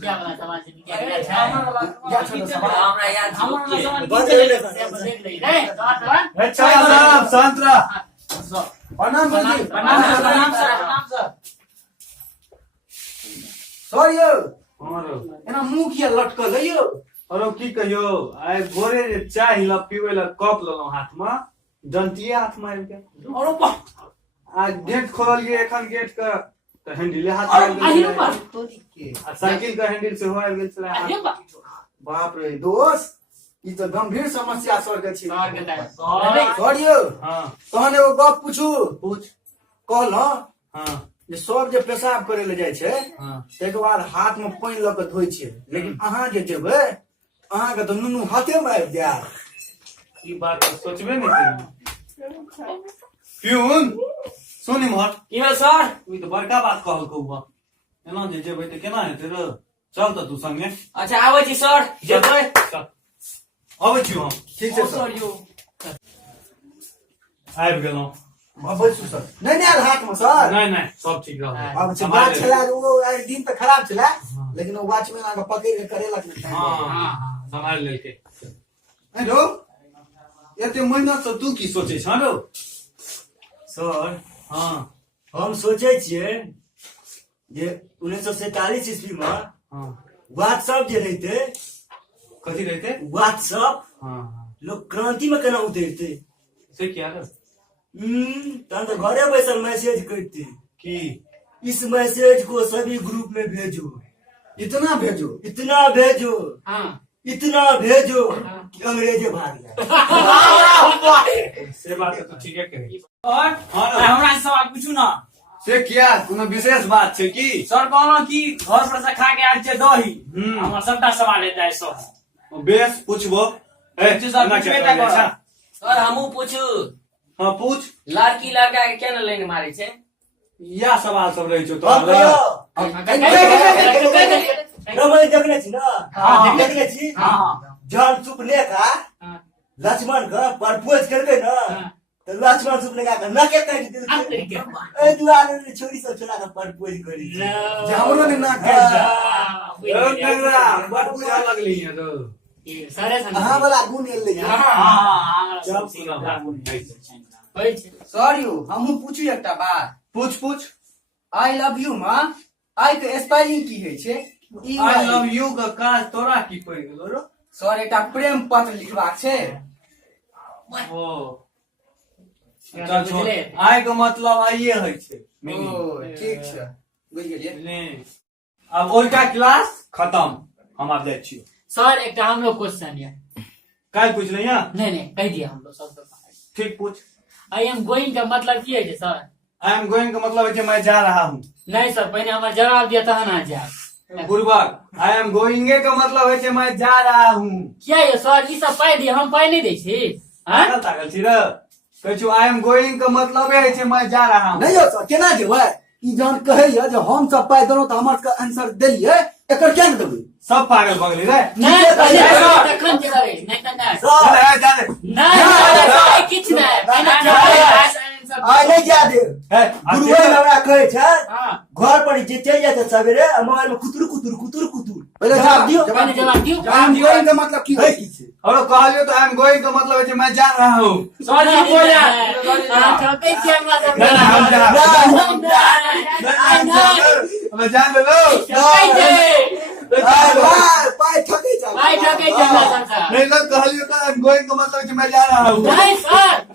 नीचे वाला सामान से नीचे गया हमरा याद हमरा सामान बंद नीचे ले से देख ले रे सामान अच्छा साहब शांत रह। प्रणाम जी। प्रणाम सर सर यौ और एना मुंह किया लटकल है यौ? और की कहियो आइ भोरे जे चाय ल पीवे ल कप लेलौ हाथ में डंटिए हाथ में आबि गेल और बा आ गेट खोलिए एखन गेट के त हैंडल हाथ में आबि अरे गेल बाप आ साइकिल के हैंडल से हो आबि गेल छले अरे बाप बाप रे दोस्त ई तो गंभीर समस्या सर के छी। सर के दाई सर यौ हां तहन एगो गप पूछू। पूछ। कहलौ हां जे सब जे पेशाब करे ले जाय छै हां तै के बाद हाथ में पानी ल के धोय छै, लेकिन अहाँ जे जेबै अहाँ के तो नुनू हाथे में आबि जायत। ई बात तो सोचबे नहीं करी। प्यून सुन इमहर की हो सर तू तो बड़का बात कहल कौआ एना जे जेबै त केना हेतै रे? चल त तू संगे अच्छा आबै छी सर जेबै चल अबै छी हम। ठीक छै सर। सर यौ आबि गेलौ। अब बैसू सर। नहीं आयल हाथ में सर। नहीं नहीं सब ठीक रहल। अब से बात छला वो दिन तो खराब छला, लेकिन वो वॉचमैन आके पकड़ के करेलक नहीं। हां संभाल लेलकै। हेलो एते महीना से तू की सोचे छ रो? सर हां हम सोचे छियै जे 1947 ईस्वी में हां व्हाट्सएप जे रहते कथी रहते? व्हाट्सएप हां लोग क्रांति में केना उतरते से क्या रे? तहन तो घरे बैसल मैसेज करते की इस मैसेज को सभी ग्रुप में भेजो, इतना भेजो। इतना भेजो, हां इतना भेजो कि अंग्रेजे भाग जाए। से बात तो ठीक है कही। और हां हमरा से सवाल पूछू ना से क्या कोनो विशेष बात छै की? सर कहलो कि घर पर से खा के आयल छै दही हम्म। हमरा सबटा सवाल हेतै सर बेस पूछबो। ए पूछू सर, एना पूछबे क्या टा कहै करब। छै? सर हमहू पूछू हां पूछ। लड़की लड़का के केना लाइन मारै छै? या सवाल सब रहै छौ तो हम कहियो कह रमण देखने छी ना? हाँ। देखने छी हां जहन सुपनेखा लक्ष्मण के प्रपोज करके ना तो लक्ष्मण सुपनेखा के नके काटि देलकै। ए दुआरे छोरी सब छोरा के प्रपोज करी छै। जे हमरो ने ना ए नेगरा बड़ बुझा लगली है रो। सारे अहाँ वाला गुण एलै। जब सुना सर यू हमहू पूछू एकटा बात। पूछ पूछ। आई लव यू में आई के स्पेलिंग की है छे? आई लव यू का काज तोरा की पड़ गेलो रो? सर एकटा प्रेम पत्र लिखबाक छै। ओ चल छोड़। आई का मतलब आइए है छै। ओ ठीक छै बुझ गेलिए। ने अब और का क्लास खत्म हम आब जाइ छियो। सर एक हम लोग क्वेश्चन है काल पूछ लिया? नहीं कह दिया हम लोग सब। ठीक पूछ। आई एम गोइंग का मतलब की है सर? आई एम गोइंग का मतलब है कि मैं जा रहा हूँ। नहीं सर पहले हमारा जवाब दिया तहन आ जाए। गुरुबाग आई एम गोइंग का मतलब है कि मैं जा रहा हूँ। क्या ये सर ई सब पाई दिए हम पाई नहीं दै छी। हां ताकल छी रे कहै छु आई एम गोइंग का मतलब है कि मैं जा रहा हूँ। नहीं हो सर केना जेबै? ई जहन कहै जे हम सब पाइ देलौ त हमर के आंसर देलिए, एकर क्या देबै? सब पागल भगली रे। नहीं तखन जेबै नहीं तखन चल जा रे। नहीं किछ नहीं आई नहीं जा दे। गुरुए हमरा कहै छै हां घर पर जे चल जाए सवेरे मोबाइल में कुतुर कुतुर कुतुर कुतुर पहले जवाब दियो। पहले जवाब दियो। आई एम गोइंग का मतलब की है? और कहलियो तो आई एम गोइंग का मतलब है कि मैं जा रहा हूँ। सॉरी बोला हां ठोकै छी हमरा सब। ना हम जा मैं जान लो। पाइ ठकै छ। भाई ठोकै छी हमरा सब। नहीं तो कहलियो तो आई एम गोइंग का मतलब है कि मैं जा रहा हूँ। नहीं सर